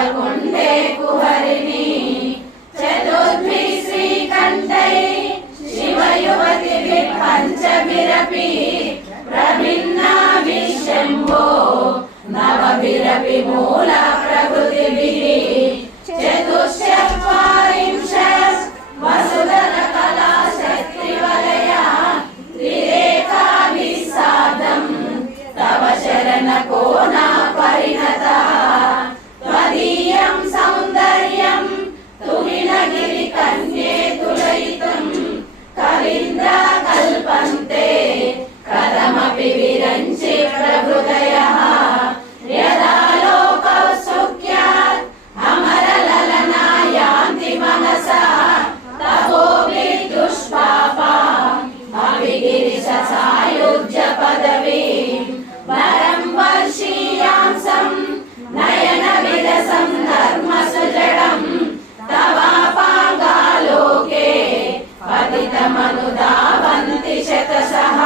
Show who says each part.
Speaker 1: పదకొండే కుహరిని. చతుర్భి శ్రీకంఠై శివయువతి పంచభిరపి ప్రభిన్నా విశంభో నవభిరపి మూల ప్రకృతిభి. చతుశ్చత్వారింశ వసుధర కళా శక్తివలయ త్రిరేఖాభిసాదం. తవ శరణ मनुदावन्ति शतशः